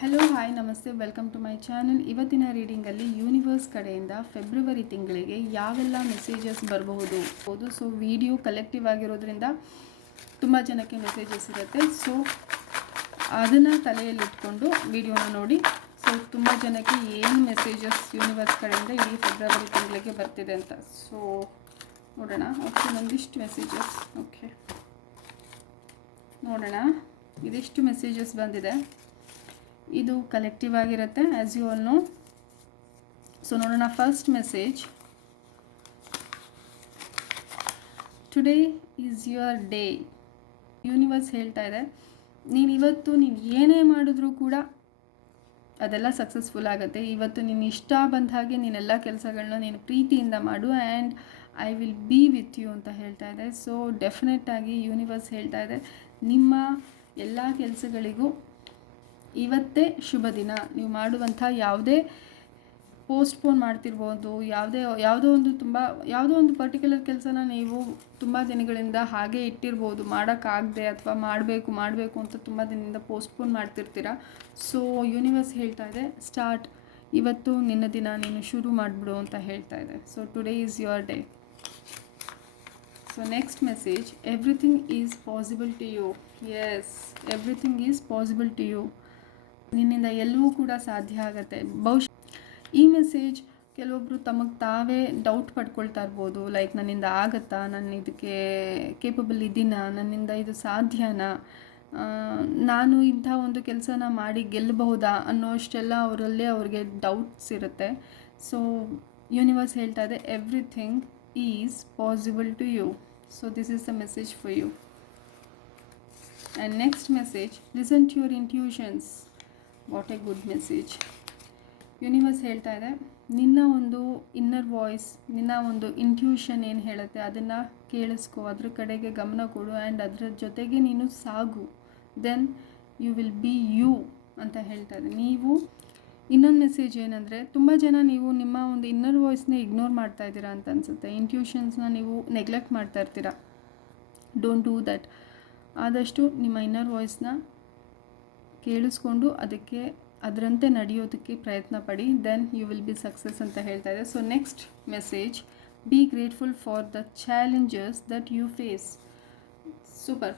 Hello hi ನಮಸ್ತೆ, welcome to my channel. ಇವತ್ತಿನ ರೀಡಿಂಗಲ್ಲಿ universe ಕಡೆಯಿಂದ ಫೆಬ್ರವರಿ ತಿಂಗಳಿಗೆ ಯಾವೆಲ್ಲ ಮೆಸೇಜಸ್ ಬರಬಹುದು. ಸೊ ವಿಡಿಯೋ ಕಲೆಕ್ಟಿವ್ ಆಗಿರೋದ್ರಿಂದ ತುಂಬ ಜನಕ್ಕೆ ಮೆಸೇಜಸ್ ಇರುತ್ತೆ. ಸೊ ಅದನ್ನು ತಲೆಯಲ್ಲಿಟ್ಕೊಂಡು ವಿಡಿಯೋನ ನೋಡಿ. ಸೊ ತುಂಬ ಜನಕ್ಕೆ ಏನು ಮೆಸೇಜಸ್ ಯೂನಿವರ್ಸ್ ಕಡೆಯಿಂದ ಇಡೀ ಫೆಬ್ರವರಿ ತಿಂಗಳಿಗೆ ಬರ್ತಿದೆ ಅಂತ. ಸೊ ನೋಡೋಣ. ಓಕೆ, ಒಂದಿಷ್ಟು ಮೆಸೇಜಸ್. ಓಕೆ, ನೋಡೋಣ ಇದಿಷ್ಟು ಮೆಸೇಜಸ್ ಬಂದಿದೆ. ಇದು ಕಲೆಕ್ಟಿವ್ ಆಗಿರುತ್ತೆ as you all know. So ನೋಡೋಣ. First message, today is your day. Universe ಹೇಳ್ತಾ ಇದೆ, ಇವತ್ತು ನೀನು ಏನೇ ಮಾಡಿದ್ರೂ ಕೂಡ ಅದೆಲ್ಲ ಸಕ್ಸಸ್ಫುಲ್ ಆಗುತ್ತೆ. ಇವತ್ತು ನೀನು ಇಷ್ಟ ಬಂದ ಹಾಗೆ ನೀನೆಲ್ಲ ಕೆಲಸಗಳನ್ನ ನೀನು ಪ್ರೀತಿಯಿಂದ ಮಾಡು and I will be with you ಅಂತ ಹೇಳ್ತಾ ಇದೆ. ಸೊ ಡೆಫಿನೆಟ್ಟಾಗಿ ಯೂನಿವರ್ಸ್ ಹೇಳ್ತಾ ಇದೆ, ನಿಮ್ಮ ಎಲ್ಲ ಕೆಲಸಗಳಿಗೂ ಇವತ್ತೇ ಶುಭ ದಿನ. ನೀವು ಮಾಡುವಂಥ ಯಾವುದೇ ಪೋಸ್ಟ್ಪೋನ್ ಮಾಡ್ತಿರ್ಬೋದು, ಯಾವುದೋ ಒಂದು ಪರ್ಟಿಕ್ಯುಲರ್ ಕೆಲಸನ ನೀವು ತುಂಬ ದಿನಗಳಿಂದ ಹಾಗೆ ಇಟ್ಟಿರ್ಬೋದು, ಮಾಡೋಕ್ಕಾಗದೆ ಅಥವಾ ಮಾಡಬೇಕು ಅಂತ ತುಂಬ ದಿನದಿಂದ ಪೋಸ್ಟ್ಪೋನ್ ಮಾಡ್ತಿರ್ತೀರ. ಸೊ ಯೂನಿವರ್ಸ್ ಹೇಳ್ತಾ ಇದೆ, ಸ್ಟಾರ್ಟ್, ಇವತ್ತು ನಿನ್ನ ದಿನ, ನೀನು ಶುರು ಮಾಡಿಬಿಡು ಅಂತ ಹೇಳ್ತಾ ಇದೆ. So today is your day. So next message, everything is possible to you. Yes, everything is possible to you. ನಿನ್ನಿಂದ ಎಲ್ಲವೂ ಕೂಡ ಸಾಧ್ಯ ಆಗುತ್ತೆ. ಬಹುಶಃ ಈ ಮೆಸೇಜ್ ಕೆಲವೊಬ್ಬರು ತಮಗೆ ತಾವೇ ಡೌಟ್ ಪಡ್ಕೊಳ್ತಾ ಇರ್ಬೋದು. ಲೈಕ್, ನನ್ನಿಂದ ಆಗುತ್ತಾ, ನಾನು ಇದಕ್ಕೆ ಕೇಪಬಲ್ ಇದ್ದೀನಾ, ನನ್ನಿಂದ ಇದು ಸಾಧ್ಯನಾ, ನಾನು ಇಂಥ ಒಂದು ಕೆಲಸನ ಮಾಡಿ ಗೆಲ್ಲಬಹುದಾ ಅನ್ನೋಷ್ಟೆಲ್ಲ ಅವ್ರಿಗೆ ಡೌಟ್ಸ್ ಇರುತ್ತೆ. ಸೊ ಯೂನಿವರ್ಸ್ ಹೇಳ್ತಾ ಇದೆ, everything is possible to you. So this is the message for you. And next message, listen to your intuitions. What a good message. Universe ಹೇಳ್ತಾ ಇದೆ, ನಿನ್ನ ಒಂದು ಇನ್ನರ್ ವಾಯ್ಸ್, ನಿನ್ನ ಒಂದು ಇಂಟ್ಯೂಷನ್ ಏನು ಹೇಳುತ್ತೆ ಅದನ್ನು ಕೇಳಿಸ್ಕೊ, ಅದ್ರ ಕಡೆಗೆ ಗಮನ ಕೊಡು ಆ್ಯಂಡ್ ಅದರ ಜೊತೆಗೆ ನೀನು ಸಾಗು. Then you will be you ಅಂತ ಹೇಳ್ತಾ ಇದೆ. ನೀವು ಇನ್ನೊಂದು ಮೆಸೇಜ್ ಏನಂದರೆ, ತುಂಬ ಜನ ನೀವು ನಿಮ್ಮ ಒಂದು ಇನ್ನರ್ ವಾಯ್ಸ್ನ ಇಗ್ನೋರ್ ಮಾಡ್ತಾ ಇದ್ದೀರಾ ಅಂತ ಅನಿಸುತ್ತೆ. ಇಂಟ್ಯೂಷನ್ಸ್ನ ನೀವು ನೆಗ್ಲೆಕ್ಟ್ ಮಾಡ್ತಾ ಇರ್ತೀರ. Don't do that. ಆದಷ್ಟು ನಿಮ್ಮ ಇನ್ನರ್ ವಾಯ್ಸ್ನ ಕೇಳಿಸ್ಕೊಂಡು ಅದರಂತೆ ನಡೆಯೋದಕ್ಕೆ ಪ್ರಯತ್ನ ಪಡಿ. Then you will be success ಅಂತ ಹೇಳ್ತಾ ಇದೆ. So next message, be grateful for the challenges that you face. Super.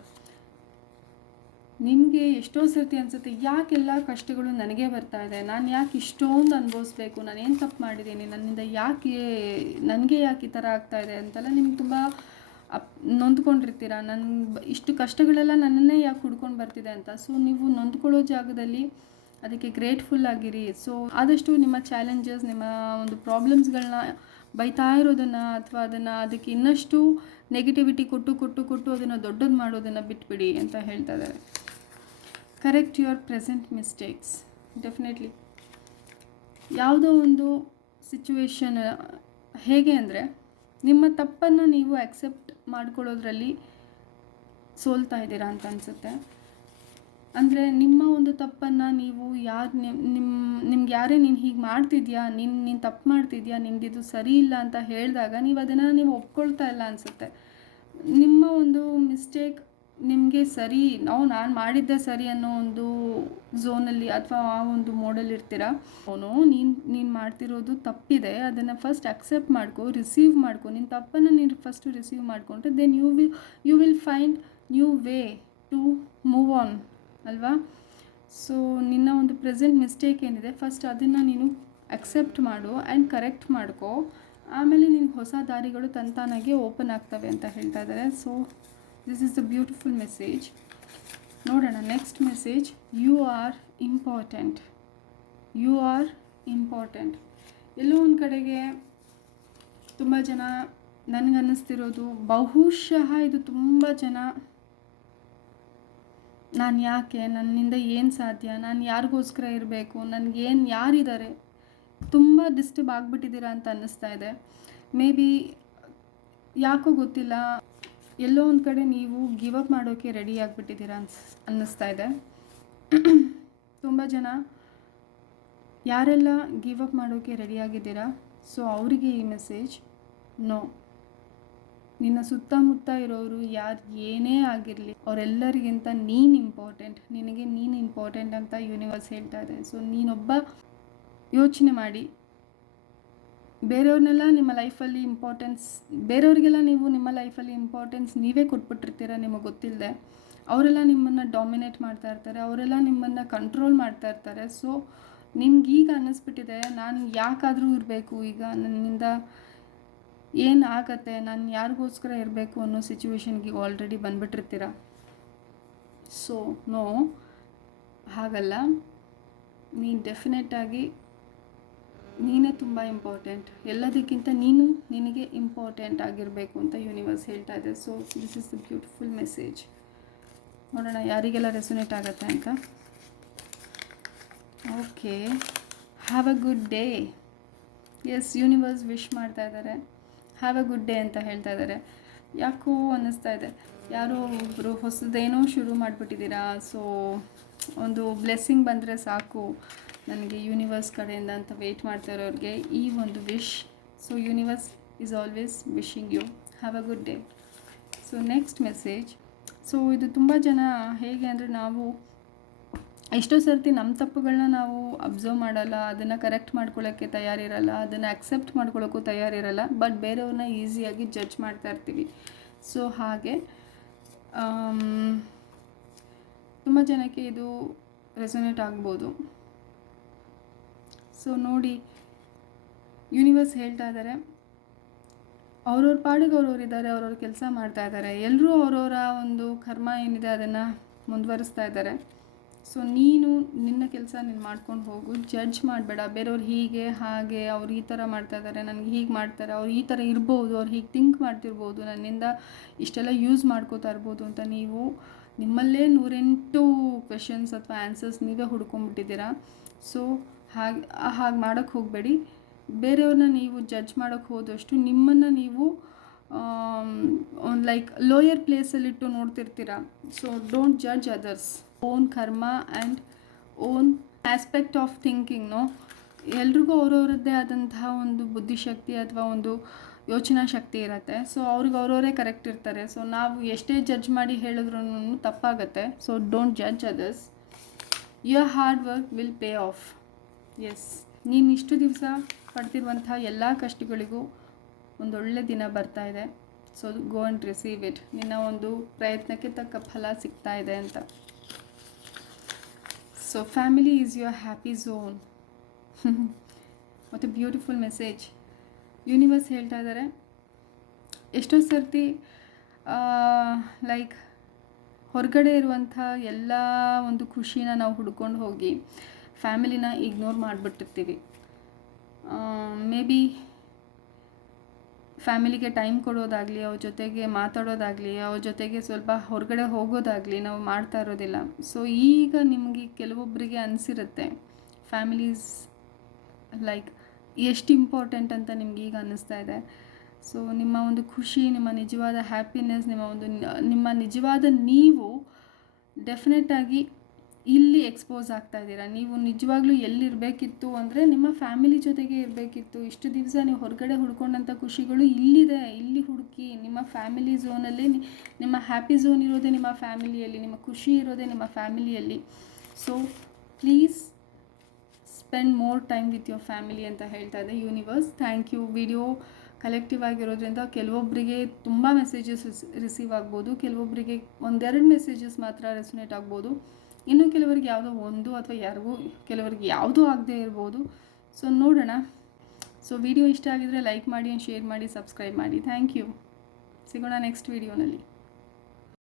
ನಿಮಗೆ ಎಷ್ಟೋ ಸರ್ತಿ ಅನಿಸುತ್ತೆ, ಯಾಕೆಲ್ಲ ಕಷ್ಟಗಳು ನನಗೆ ಬರ್ತಾ ಇದೆ, ನಾನು ಯಾಕೆ ಇಷ್ಟೊಂದು ಅನುಭವಿಸ್ಬೇಕು, ನಾನೇನು ತಪ್ಪು ಮಾಡಿದ್ದೀನಿ, ನನಗೆ ಯಾಕೆ ಈ ಥರ ಆಗ್ತಾಯಿದೆ ಅಂತೆಲ್ಲ ನಿಮ್ಗೆ ತುಂಬ ನೊಂದ್ಕೊಂಡಿರ್ತೀರ. ಇಷ್ಟು ಕಷ್ಟಗಳೆಲ್ಲ ನನ್ನನ್ನೇ ಯಾಕೆ ಹುಡ್ಕೊಂಡು ಬರ್ತಿದೆ ಅಂತ. ಸೊ ನೀವು ನೊಂದ್ಕೊಳ್ಳೋ ಜಾಗದಲ್ಲಿ ಅದಕ್ಕೆ ಗ್ರೇಟ್ಫುಲ್ ಆಗಿರಿ. ಸೊ ಆದಷ್ಟು ನಿಮ್ಮ ಚಾಲೆಂಜಸ್, ನಿಮ್ಮ ಒಂದು ಪ್ರಾಬ್ಲಮ್ಸ್ಗಳನ್ನ ಬೈತಾ ಇರೋದನ್ನು ಅಥವಾ ಅದಕ್ಕೆ ಇನ್ನಷ್ಟು ನೆಗೆಟಿವಿಟಿ ಕೊಟ್ಟು ಅದನ್ನು ದೊಡ್ಡದು ಮಾಡೋದನ್ನು ಬಿಟ್ಬಿಡಿ ಅಂತ ಹೇಳ್ತಾ ಇದ್ದಾರೆ. Correct your present mistakes. Definitely ಯಾವುದೋ ಒಂದು ಸಿಚುವೇಶನ್ ಹೇಗೆ ಅಂದರೆ, ನಿಮ್ಮ ತಪ್ಪನ್ನು ನೀವು ಅಕ್ಸೆಪ್ಟ್ ಮಾಡ್ಕೊಳ್ಳೋದ್ರಲ್ಲಿ ಸೋಲ್ತಾ ಇದ್ದೀರಾ ಅಂತ ಅನಿಸುತ್ತೆ. ಅಂದರೆ ನಿಮ್ಮ ಒಂದು ತಪ್ಪನ್ನು ನೀವು ನಿಮ್ಗೆ ಯಾರೇ ನೀನು ಹೀಗೆ ಮಾಡ್ತಿದ್ಯಾ, ನೀನು ತಪ್ಪು ಮಾಡ್ತಿದ್ಯಾ, ನಿನಗಿದು ಸರಿ ಇಲ್ಲ ಅಂತ ಹೇಳಿದಾಗ ಅದನ್ನು ನೀವು ಒಪ್ಕೊಳ್ತಾ ಇಲ್ಲ ಅನಿಸುತ್ತೆ. ನಿಮ್ಮ ಒಂದು ಮಿಸ್ಟೇಕ್ ನಿಮಗೆ ಸರಿ, ನಾನು ಮಾಡಿದ್ದೆ ಸರಿ ಅನ್ನೋ ಒಂದು ಝೋನಲ್ಲಿ ಅಥವಾ ಆ ಒಂದು ಮೋಡಲ್ಲಿ ಇರ್ತೀರ. ನೀನು ಮಾಡ್ತಿರೋದು ತಪ್ಪಿದೆ, ಅದನ್ನು ಫಸ್ಟ್ ಅಕ್ಸೆಪ್ಟ್ ಮಾಡ್ಕೊ, ರಿಸೀವ್ ಮಾಡ್ಕೊ. ನಿನ್ನ ತಪ್ಪನ್ನು ನೀನು ಫಸ್ಟು ರಿಸೀವ್ ಮಾಡಿಕೊಂಡ್ರೆ then you will find new way to move on ಅಲ್ವಾ. ಸೊ ನಿನ್ನ ಒಂದು ಪ್ರೆಸೆಂಟ್ ಮಿಸ್ಟೇಕ್ ಏನಿದೆ ಫಸ್ಟ್ ಅದನ್ನು ನೀನು ಅಕ್ಸೆಪ್ಟ್ ಮಾಡು ಆ್ಯಂಡ್ ಕರೆಕ್ಟ್ ಮಾಡ್ಕೊ. ಆಮೇಲೆ ನಿನಗೆ ಹೊಸ ದಾರಿಗಳು ತಂತಾನಾಗೆ ಓಪನ್ ಆಗ್ತವೆ ಅಂತ ಹೇಳ್ತಾ ಇದ್ದಾರೆ. So this is the beautiful message. ನೋಡೋಣ next message, you are important. You are important. ಎಲ್ಲೋ ಒಂದು ಕಡೆಗೆ ತುಂಬ ಜನ, ನನಗನ್ನಿಸ್ತಿರೋದು ಬಹುಶಃ ಇದು ತುಂಬ ಜನ, ನಾನು ಯಾಕೆ, ನನ್ನಿಂದ ಏನು ಸಾಧ್ಯ, ನಾನು ಯಾರಿಗೋಸ್ಕರ ಇರಬೇಕು, ನನಗೇನು ಯಾರಿದ್ದಾರೆ, ತುಂಬ ಡಿಸ್ಟರ್ಬ್ ಆಗಿಬಿಟ್ಟಿದ್ದೀರಾ ಅಂತ ಅನ್ನಿಸ್ತಾ ಇದೆ. ಮೇ ಬಿ ಯಾಕೋ ಗೊತ್ತಿಲ್ಲ, ಎಲ್ಲೋ ಒಂದು ಕಡೆ ನೀವು ಗಿವ್ ಅಪ್ ಮಾಡೋಕ್ಕೆ ರೆಡಿ ಆಗಿಬಿಟ್ಟಿದ್ದೀರಾ ಅನ್ನಿಸ್ತಾ ಇದೆ. ತುಂಬ ಜನ ಯಾರೆಲ್ಲ ಗಿವ್ ಅಪ್ ಮಾಡೋಕ್ಕೆ ರೆಡಿಯಾಗಿದ್ದೀರಾ, ಸೊ ಅವರಿಗೆ ಈ ಮೆಸೇಜ್, ನೋ, ನಿನ್ನ ಸುತ್ತಮುತ್ತ ಇರೋರು ಯಾರು ಏನೇ ಆಗಿರಲಿ ಅವರೆಲ್ಲರಿಗಿಂತ ನೀನು ಇಂಪಾರ್ಟೆಂಟ್, ನಿನಗೆ ನೀನು ಇಂಪಾರ್ಟೆಂಟ್ ಅಂತ ಯೂನಿವರ್ಸ್ ಹೇಳ್ತಾ ಇದೆ. ಸೊ ನೀನೊಬ್ಬ ಯೋಚನೆ ಮಾಡಿ, ಬೇರೆಯವ್ರನ್ನೆಲ್ಲ ನಿಮ್ಮ ಲೈಫಲ್ಲಿ ಬೇರೆಯವ್ರಿಗೆಲ್ಲ ನೀವು ನಿಮ್ಮ ಲೈಫಲ್ಲಿ ಇಂಪಾರ್ಟೆನ್ಸ್ ನೀವೇ ಕೊಟ್ಬಿಟ್ಟಿರ್ತೀರ ನಿಮಗೆ ಗೊತ್ತಿಲ್ಲದೆ. ಅವರೆಲ್ಲ ನಿಮ್ಮನ್ನು ಡಾಮಿನೇಟ್ ಮಾಡ್ತಾ ಇರ್ತಾರೆ, ಅವರೆಲ್ಲ ನಿಮ್ಮನ್ನು ಕಂಟ್ರೋಲ್ ಮಾಡ್ತಾ ಇರ್ತಾರೆ. ಸೊ ನಿಮ್ಗೆ ಈಗ ಅನ್ನಿಸ್ಬಿಟ್ಟಿದೆ, ನಾನು ಯಾಕಾದರೂ ಇರಬೇಕು, ಈಗ ನನ್ನಿಂದ ಏನು ಆಗತ್ತೆ, ನಾನು ಯಾರಿಗೋಸ್ಕರ ಇರಬೇಕು ಅನ್ನೋ ಸಿಚುವೇಶನ್ಗೆ ಆಲ್ರೆಡಿ ಬಂದುಬಿಟ್ಟಿರ್ತೀರ. ಸೊ ನೋ, ಹಾಗಲ್ಲ. ನೀನು ಡೆಫಿನೆಟಾಗಿ ನೀನೇ ತುಂಬ ಇಂಪಾರ್ಟೆಂಟ್, ಎಲ್ಲದಕ್ಕಿಂತ ನೀನು ನಿನಗೆ ಇಂಪಾರ್ಟೆಂಟ್ ಆಗಿರಬೇಕು ಅಂತ ಯೂನಿವರ್ಸ್ ಹೇಳ್ತಾ ಇದೆ. So this is the beautiful message. ನೋಡೋಣ ಯಾರಿಗೆಲ್ಲ ರೆಸೊನೇಟ್ ಆಗುತ್ತೆ ಅಂತ. Okay, have a good day. Yes, universe wish ಮಾಡ್ತಾ ಇದ್ದಾರೆ, ಹ್ಯಾವ್ ಅ ಗುಡ್ ಡೇ ಅಂತ ಹೇಳ್ತಾ ಇದ್ದಾರೆ. ಯಾಕೋ ಅನ್ನಿಸ್ತಾ ಇದೆ ಯಾರೋ ಒಬ್ಬರು ಹೊಸದೇನೋ ಶುರು ಮಾಡಿಬಿಟ್ಟಿದ್ದೀರಾ. ಸೊ ಒಂದು ಬ್ಲೆಸ್ಸಿಂಗ್ ಬಂದರೆ ಸಾಕು ನನಗೆ ಯೂನಿವರ್ಸ್ ಕಡೆಯಿಂದ ಅಂತ ವೆಯ್ಟ್ ಮಾಡ್ತಾ ಇರೋರಿಗೆ ಈ ಒಂದು wish. So universe is always wishing you have a good day. So next message. So ಇದು ತುಂಬ ಜನ ಹೇಗೆ ಅಂದರೆ, ನಾವು ಎಷ್ಟೋ ಸರ್ತಿ ನಮ್ಮ ತಪ್ಪುಗಳನ್ನ ನಾವು ಅಬ್ಸರ್ವ್ ಮಾಡಲ್ಲ, ಅದನ್ನು ಕರೆಕ್ಟ್ ಮಾಡ್ಕೊಳ್ಳೋಕ್ಕೆ ತಯಾರಿರಲ್ಲ, ಅದನ್ನು ಅಕ್ಸೆಪ್ಟ್ ಮಾಡ್ಕೊಳ್ಳೋಕ್ಕೂ ತಯಾರಿರಲ್ಲ, ಬಟ್ ಬೇರೆಯವ್ರನ್ನ ಈಸಿಯಾಗಿ ಜಡ್ಜ್ ಮಾಡ್ತಾ ಇರ್ತೀವಿ. ಸೊ ಹಾಗೆ ತುಂಬ ಜನಕ್ಕೆ ಇದು ರೆಸೊನೇಟ್ ಆಗ್ಬೋದು. ಸೊ ನೋಡಿ, ಯೂನಿವರ್ಸ್ ಹೇಳ್ತಾ ಇದ್ದಾರೆ, ಅವ್ರವ್ರ ಪಾಡಿಗೆ ಅವ್ರವ್ರು ಇದ್ದಾರೆ, ಅವ್ರವ್ರ ಕೆಲಸ ಮಾಡ್ತಾ ಇದ್ದಾರೆ, ಎಲ್ಲರೂ ಅವ್ರವರ ಒಂದು ಕರ್ಮ ಏನಿದೆ ಅದನ್ನು ಮುಂದುವರಿಸ್ತಾ ಇದ್ದಾರೆ. ಸೊ ನೀನು ನಿನ್ನ ಕೆಲಸ ನೀನು ಮಾಡ್ಕೊಂಡು ಹೋಗು, ಜಡ್ಜ್ ಮಾಡಬೇಡ. ಬೇರೆಯವ್ರು ಹೀಗೆ ಹಾಗೆ, ಅವ್ರು ಈ ಥರ ಮಾಡ್ತಾ ಇದ್ದಾರೆ, ನನಗೆ ಹೀಗೆ ಮಾಡ್ತಾರೆ, ಅವ್ರು ಈ ಥರ ಇರ್ಬೋದು, ಅವ್ರು ಹೀಗೆ ಥಿಂಕ್ ಮಾಡ್ತಿರ್ಬೋದು, ನನ್ನಿಂದ ಇಷ್ಟೆಲ್ಲ ಯೂಸ್ ಮಾಡ್ಕೋತಾ ಇರ್ಬೋದು ಅಂತ ನೀವು ನಿಮ್ಮಲ್ಲೇ 108 ಕ್ವೆಶನ್ಸ್ ಅಥವಾ ಆನ್ಸರ್ಸ್ ನೀವೇ ಹುಡ್ಕೊಂಡ್ಬಿಟ್ಟಿದ್ದೀರಾ. ಸೊ ಹಾಗೆ ಮಾಡೋಕ್ಕೆ ಹೋಗಬೇಡಿ. ಬೇರೆಯವ್ರನ್ನ ನೀವು ಜಡ್ಜ್ ಮಾಡೋಕ್ಕೆ ಹೋದಷ್ಟು ನಿಮ್ಮನ್ನು ನೀವು ಲೈಕ್ ಲೋಯರ್ ಪ್ಲೇಸಲ್ಲಿಟ್ಟು ನೋಡ್ತಿರ್ತೀರ. So don't judge others, own karma and own aspect of ಥಿಂಕಿಂಗ್ನು. ಎಲ್ರಿಗೂ ಅವ್ರವ್ರದ್ದೇ ಆದಂತಹ ಒಂದು ಬುದ್ಧಿಶಕ್ತಿ ಅಥವಾ ಒಂದು ಯೋಚನಾ ಶಕ್ತಿ ಇರುತ್ತೆ. ಸೊ ಅವ್ರಿಗೆ ಅವರವರೇ ಕರೆಕ್ಟ್ ಇರ್ತಾರೆ. ಸೊ ನಾವು ಎಷ್ಟೇ ಜಡ್ಜ್ ಮಾಡಿ ಹೇಳಿದ್ರೂ ತಪ್ಪಾಗತ್ತೆ. So don't judge others. Your hard work will pay off. Yes, ನೀನು ಇಷ್ಟು ದಿವಸ ಪಡ್ತಿರುವಂಥ ಎಲ್ಲ ಕಷ್ಟಗಳಿಗೂ ಒಂದೊಳ್ಳೆ ದಿನ ಬರ್ತಾ ಇದೆ. So go and receive it. ನಿನ್ನ ಒಂದು ಪ್ರಯತ್ನಕ್ಕೆ ತಕ್ಕ ಫಲ ಸಿಗ್ತಾ ಇದೆ ಅಂತ. So family is your happy zone. ಮತ್ತು ಬ್ಯೂಟಿಫುಲ್ ಮೆಸೇಜ್. ಯೂನಿವರ್ಸ್ ಹೇಳ್ತಾ ಇದ್ದಾರೆ, ಎಷ್ಟೋ ಸರ್ತಿ ಲೈಕ್ ಹೊರಗಡೆ ಇರುವಂಥ ಎಲ್ಲ ಒಂದು ಖುಷಿನ ನಾವು ಹುಡ್ಕೊಂಡು ಹೋಗಿ ಫ್ಯಾಮಿಲಿನ ಇಗ್ನೋರ್ ಮಾಡಿಬಿಟ್ಟಿರ್ತೀವಿ. ಮೇ ಬಿ ಫ್ಯಾಮಿಲಿಗೆ ಟೈಮ್ ಕೊಡೋದಾಗಲಿ, ಅವ್ರ ಜೊತೆಗೆ ಮಾತಾಡೋದಾಗಲಿ, ಅವ್ರ ಜೊತೆಗೆ ಸ್ವಲ್ಪ ಹೊರಗಡೆ ಹೋಗೋದಾಗಲಿ ನಾವು ಮಾಡ್ತಾ ಇರೋದಿಲ್ಲ. ಸೊ ಈಗ ನಿಮಗೆ ಕೆಲವೊಬ್ಬರಿಗೆ ಅನಿಸಿರುತ್ತೆ ಫ್ಯಾಮಿಲೀಸ್ ಲೈಕ್ ಎಷ್ಟು ಇಂಪಾರ್ಟೆಂಟ್ ಅಂತ ನಿಮ್ಗೆ ಈಗ ಅನ್ನಿಸ್ತಾ ಇದೆ. ಸೊ ನಿಮ್ಮ ಒಂದು ಖುಷಿ, ನಿಮ್ಮ ನಿಜವಾದ ಹ್ಯಾಪಿನೆಸ್, ನಿಮ್ಮ ನಿಜವಾದ ನೀವು ಡೆಫಿನೆಟಾಗಿ ಇಲ್ಲಿ ಎಕ್ಸ್ಪೋಸ್ ಆಗ್ತಾ ಇದ್ದೀರಾ. ನೀವು ನಿಜವಾಗ್ಲೂ ಎಲ್ಲಿರಬೇಕಿತ್ತು ಅಂದರೆ ನಿಮ್ಮ ಫ್ಯಾಮಿಲಿ ಜೊತೆಗೆ ಇರಬೇಕಿತ್ತು. ಇಷ್ಟು ದಿವಸ ನೀವು ಹೊರಗಡೆ ಹುಡ್ಕೊಂಡಂಥ ಖುಷಿಗಳು ಇಲ್ಲಿದೆ, ಇಲ್ಲಿ ಹುಡುಕಿ. ನಿಮ್ಮ ಫ್ಯಾಮಿಲಿ ಝೋನಲ್ಲಿ ನಿಮ್ಮ ಹ್ಯಾಪಿ ಝೋನ್ ಇರೋದೇ ನಿಮ್ಮ ಫ್ಯಾಮಿಲಿಯಲ್ಲಿ, ನಿಮ್ಮ ಖುಷಿ ಇರೋದೇ ನಿಮ್ಮ ಫ್ಯಾಮಿಲಿಯಲ್ಲಿ. So please spend more time with your family ಅಂತ ಹೇಳ್ತಾ ಇದೆ universe. Thank you. Video collective ಆಗಿರೋದ್ರಿಂದ ಕೆಲವೊಬ್ಬರಿಗೆ ತುಂಬ ಮೆಸೇಜಸ್ ರಿಸೀವ್ ಆಗ್ಬೋದು, ಕೆಲವೊಬ್ಬರಿಗೆ ಒಂದೆರಡು ಮೆಸೇಜಸ್ ಮಾತ್ರ ರೆಸೊನೇಟ್ ಆಗ್ಬೋದು, ಇನ್ನು ಕೆಲವರಿಗೆ ಯಾವುದೋ ಒಂದು ಅಥವಾ ಕೆಲವರಿಗೆ ಯಾವುದೂ ಆಗದೆ ಇರ್ಬೋದು. ಸೊ ನೋಡೋಣ. ಸೊ ವಿಡಿಯೋ ಇಷ್ಟ ಆಗಿದರೆ ಲೈಕ್ ಮಾಡಿ, ಶೇರ್ ಮಾಡಿ, ಸಬ್ಸ್ಕ್ರೈಬ್ ಮಾಡಿ. Thank you. ಸಿಗೋಣ ನೆಕ್ಸ್ಟ್ ವಿಡಿಯೋನಲ್ಲಿ.